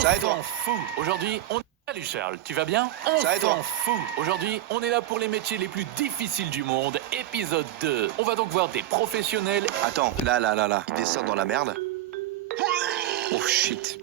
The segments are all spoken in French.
Ça va et toi? s'en fout. Aujourd'hui, on... Salut Charles, tu vas bien? On Ça va et toi? s'en fout. Aujourd'hui, on est là pour les métiers les plus difficiles du monde, épisode 2. On va donc voir des professionnels... Attends, là. Il descend dans la merde. Oh shit.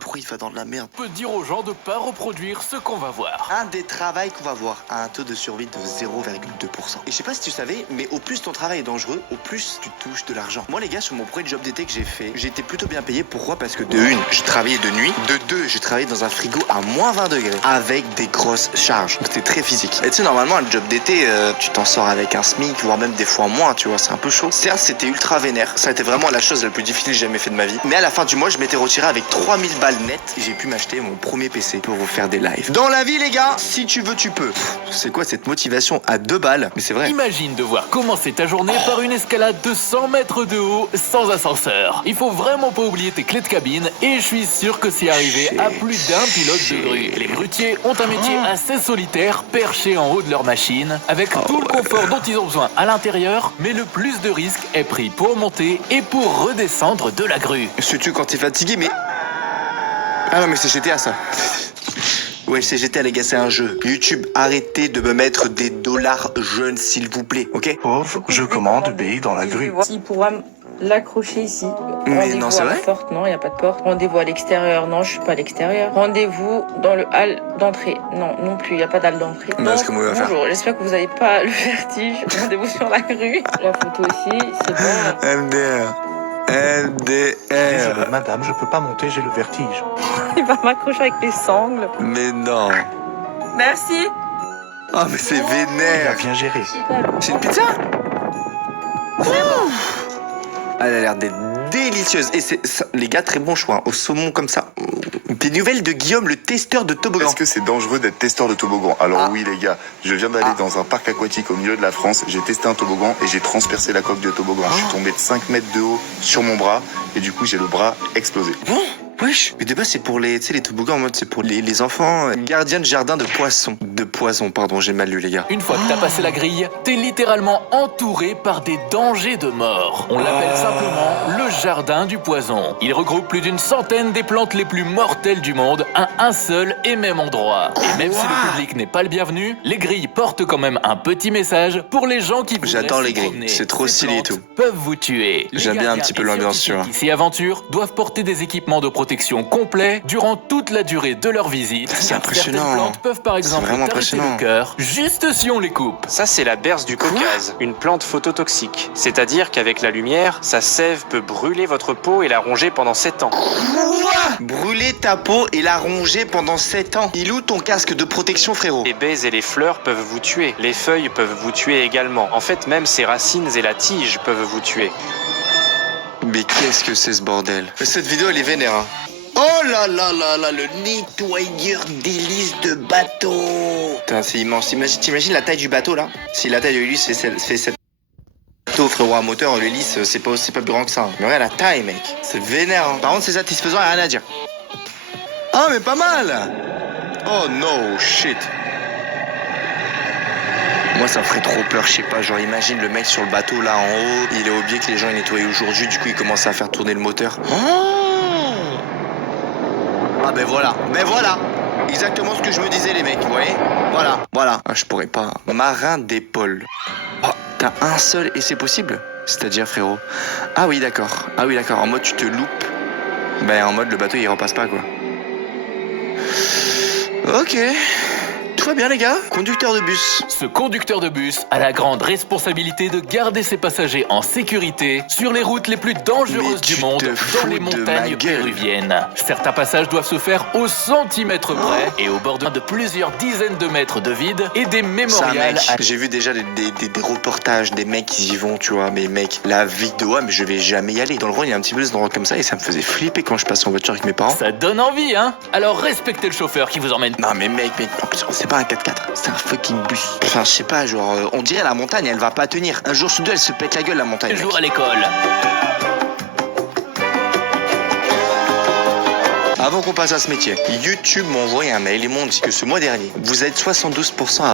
Pourquoi il va dans de la merde? On peut dire aux gens de pas reproduire ce qu'on va voir. Un des travails qu'on va voir a un taux de survie de 0,2%. Et je sais pas si tu savais, mais au plus ton travail est dangereux, au plus tu touches de l'argent. Moi les gars, sur mon premier job d'été que j'ai fait, j'ai été plutôt bien payé. Pourquoi? Parce que de une, j'ai travaillé de nuit. De deux, j'ai travaillé dans un frigo à moins 20 degrés avec des grosses charges. Donc c'était très physique. Et tu sais, normalement, un job d'été, tu t'en sors avec un SMIC, voire même des fois moins, tu vois, c'est un peu chaud. Certes, c'était ultra vénère. Ça a été vraiment la chose la plus difficile que j'ai jamais fait de ma vie. Mais à la fin du mois, je m'étais retiré avec 3000 balles nettes et j'ai pu m'acheter mon premier PC pour vous faire des lives. Dans la vie, les gars, si tu veux, tu peux. C'est quoi cette motivation à 2 balles? Mais c'est vrai. Imagine devoir commencer ta journée par une escalade de 100 mètres de haut sans ascenseur. Il faut vraiment pas oublier tes clés de cabine et je suis sûr que c'est arrivé à plus d'un pilote de grue. Les grutiers ont un métier assez solitaire, perchés en haut de leur machine, avec tout le confort dont ils ont besoin à l'intérieur, mais le plus de risque est pris pour monter et pour redescendre de la grue. Surtout quand t'es fatigué, mais... Ah non, mais c'est GTA, ça. Ouais, c'est GTA, les gars, c'est un jeu. YouTube, arrêtez de me mettre des dollars jeunes, s'il vous plaît, ok? Pauvre, je commande B dans la grue. S'il pourra l'accrocher ici. Mais Rendez-vous non, c'est à la vrai? porte, non, il n'y a pas de porte. Rendez-vous à l'extérieur, non, je suis pas à l'extérieur. Rendez-vous dans le hall d'entrée. Non plus, il n'y a pas d'hall d'entrée. Bah, c'est comment il va faire? Bonjour, j'espère que vous n'avez pas le vertige. Rendez-vous sur la grue. La photo ici, c'est bon. MDR. Désolé, MDR. madame, je peux pas monter, j'ai le vertige. Il va m'accrocher avec les sangles. Mais non. Merci. Oh, mais c'est Il a vénère. bien géré. C'est une pizza? Elle a l'air d'être délicieuse. Et les gars, très bon choix, hein. Au saumon comme ça. Des nouvelles de Guillaume, le testeur de toboggan. Est-ce que c'est dangereux d'être testeur de toboggan? Alors Ah. oui les gars, je viens d'aller dans un parc aquatique au milieu de la France, j'ai testé un toboggan et j'ai transpercé la coque du toboggan. Je suis tombé de 5 mètres de haut sur mon bras et du coup j'ai le bras explosé. Bon, wesh. Mais de base, c'est pour les, tu sais, les toboggans en mode, c'est pour les enfants. Gardiens de jardin de poissons. De poison, pardon, j'ai mal lu, les gars. Une fois que t'as passé la grille, t'es littéralement entouré par des dangers de mort. On l'appelle simplement le jardin du poison. Il regroupe plus d'une centaine des plantes les plus mortelles du monde à un seul et même endroit. Et même si le public n'est pas le bienvenu, les grilles portent quand même un petit message pour les gens qui voudraient J'adore les s'y grilles. promener. C'est trop Ces stylé et plantes tout. peuvent vous tuer. Les J'aime bien un gardiens petit peu et l'ambiance, scientifiques tu vois. qui s'y aventurent doivent porter des équipements de protection complets durant toute la durée de leur visite. C'est car impressionnant. Certaines plantes peuvent par exemple vraiment t'arrêter impressionnant. le cœur juste si on les coupe. Ça, c'est la berce du Caucase, une plante phototoxique. C'est-à-dire qu'avec la lumière, sa sève peut brûler votre peau et la ronger pendant 7 ans. Brûler ta peau et la ronger pendant 7 ans. Il où ton casque de protection, frérot? Les baies et les fleurs peuvent vous tuer. Les feuilles peuvent vous tuer également. En fait, même ses racines et la tige peuvent vous tuer. Mais qu'est-ce que c'est ce bordel? Cette vidéo, elle est vénère, hein. Oh là, le nettoyeur d'hélice de bateau. Putain, c'est immense. T'imagines la taille du bateau, là? Si la taille de l'hélice fait cette bateau, frérot, à moteur, l'hélice, c'est pas plus grand que ça. Mais regarde la taille, mec. C'est vénère, hein. Par contre, c'est satisfaisant, y'a rien à dire. Ah, mais pas mal. Oh no, shit. Moi, ça me ferait trop peur, je sais pas. Genre, imagine le mec sur le bateau, là, en haut. Il est oublié que les gens, ils nettoyaient aujourd'hui. Du coup, il commence à faire tourner le moteur. Ah, ben voilà. Exactement ce que je me disais, les mecs, vous voyez? Voilà. Ah, je pourrais pas. Marin d'épaule. Oh, t'as un seul et c'est possible? C'est-à-dire, frérot? Ah oui, d'accord. En mode, tu te loupes. Ben, en mode, le bateau, il repasse pas, quoi. Ok. Tout va bien, les gars? Conducteur de bus. Ce conducteur de bus a la grande responsabilité de garder ses passagers en sécurité sur les routes les plus dangereuses Mais du tu monde te dans fous les de ma montagnes gueule. péruviennes. Certains passages doivent se faire au centimètre près et au bord de plusieurs dizaines de mètres de vide et des Ça, mémorials mec, à... j'ai vu déjà des reportages, des mecs qui y vont, tu vois, mais mec, la vidéo, mais je vais jamais y aller. Dans le Rhône, il y a un petit peu des endroits comme ça et ça me faisait flipper quand je passais en voiture avec mes parents. Ça donne envie, hein? Alors respectez le chauffeur qui vous emmène. Non mais mec, en plus, c'est pas un 4x4, c'est un fucking bus. Enfin, je sais pas, genre, on dirait la montagne, elle va pas tenir. Un jour sur deux, elle se pète la gueule, la montagne. Jour mec. à l'école. Avant qu'on passe à ce métier, YouTube m'a envoyé un mail et m'ont dit que ce mois dernier, vous êtes 72% à